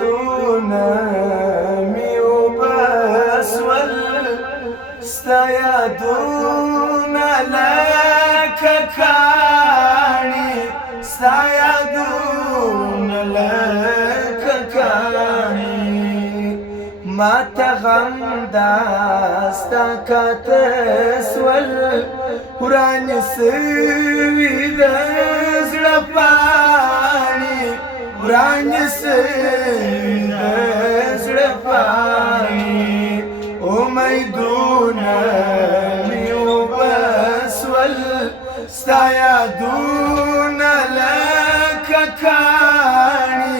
امیدونه می وبسول ستا یادونه لکه کاڼي ستا یادونه لکه کاڼي ماته غم داستا کاته سول ورانې سوي د زړه پاڼې ورانې سوي د زړه پاڼې امیدونه مې وبسول ستا یادونه لکه کاڼي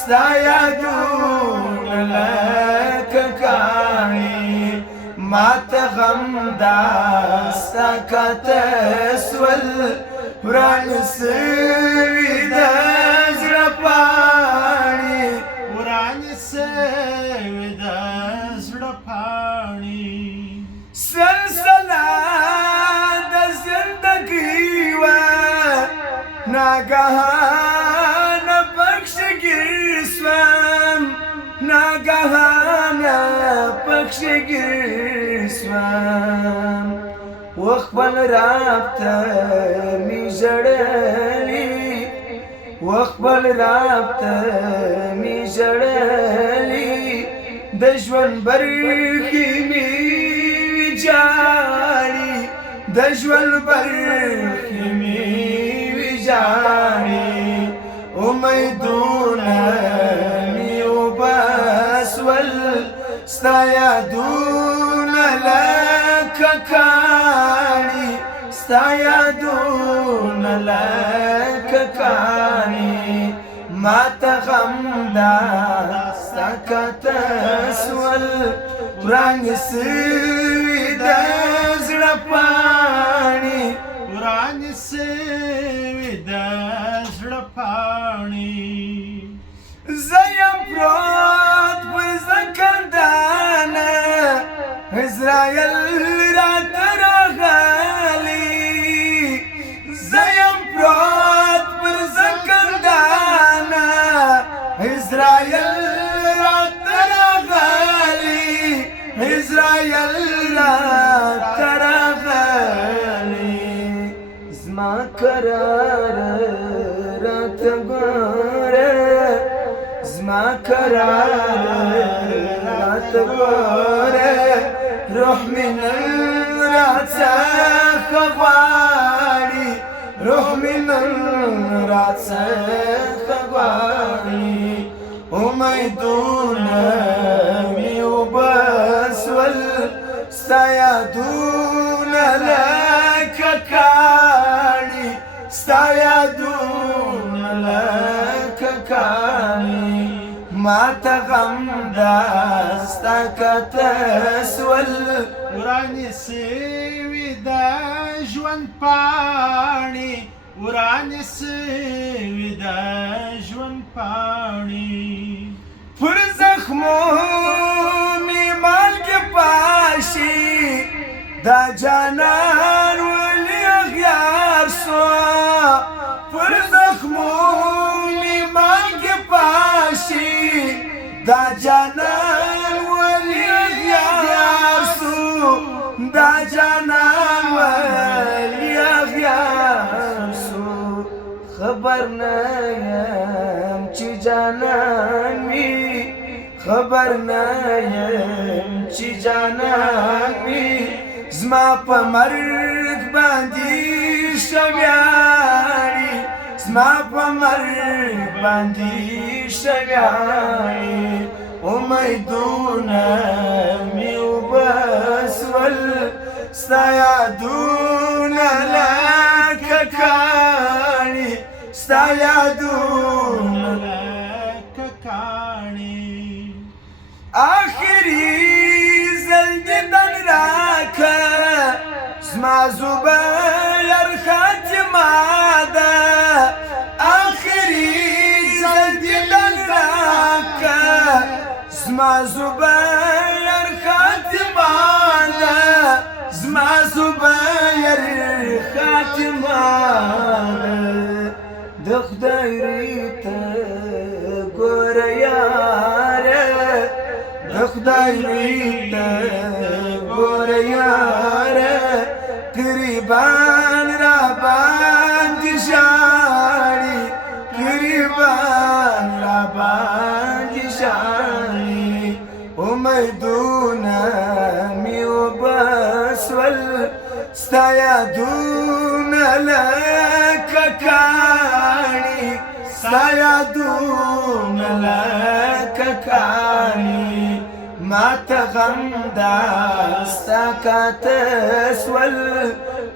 ستا یادونه لکه کاڼي ماته غم داستا کاته سول ورانې سوي د زړه پاڼې ورانې سوي د زړه پاڼې سلسله د زندګي وه ناګهانه پکښې ګیر سوم ناګهانه پکښې ګیر سوم وخپل رابطه مې ژړلي وخپل رابطه مې ژړلي د ژوند برخې مې ویجاړي د ژوند برخې مې ویجاړي امیدونه مې وبسول ستا یادونه لکه کاڼي ستا یادونه لکه کاڼي ماته غم داستا کاته سول ورانې سوي د زړه پاڼې ورانې سوي د زړه پاڼې زه یم پروت پر زکندانه عزرایل راته راغلی زه یم پروت پر زکندانه عزرایل راته راغلی عزرایل راته راغلی زما قرار راته ګوره زما قرار راته ګوره روح مې نن راڅخه غواړي روح مې نن راڅخه غواړي امیدونه مې وبسول ستا یادونه لکه کاڼي ستا یادونه لکه کاڼي ماته غم داستا کاته سول ورانې سوي د ژوند پاڼې ورانې سوي د ژوند پاڼې پر زخمو مې مالګې پاشي دا جانان ولې اغیار سو پر زخمو مې مالګې پاشي دا جانان ولې اغیار سو دا جانان ولې اغیار سو خبر نه یم چې جانان می خبر نه یم چې جانان می زما په مرګ باندې شویاړي زما په مرګ باندې شویاړي امیدونه مې وبسول ستا یادونه لکه کاڼي ستا یادونه زبیر ختمه ده آخری ځل دیدن راکه زما زبیر ختمه ده زما زبیر ختمه ده د خدای ریته ګوره یاره د خدای ریته ګوره یاره قریبان را باندې ژاړي قریبان را باندې ژاړي امیدونه مې وبسول ستا یادونه لکه کاڼي ستا یادونه لکه کاڼي ماته غم دا ستا کاته سول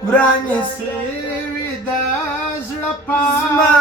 ورانې سوي د زړه پاڼې زما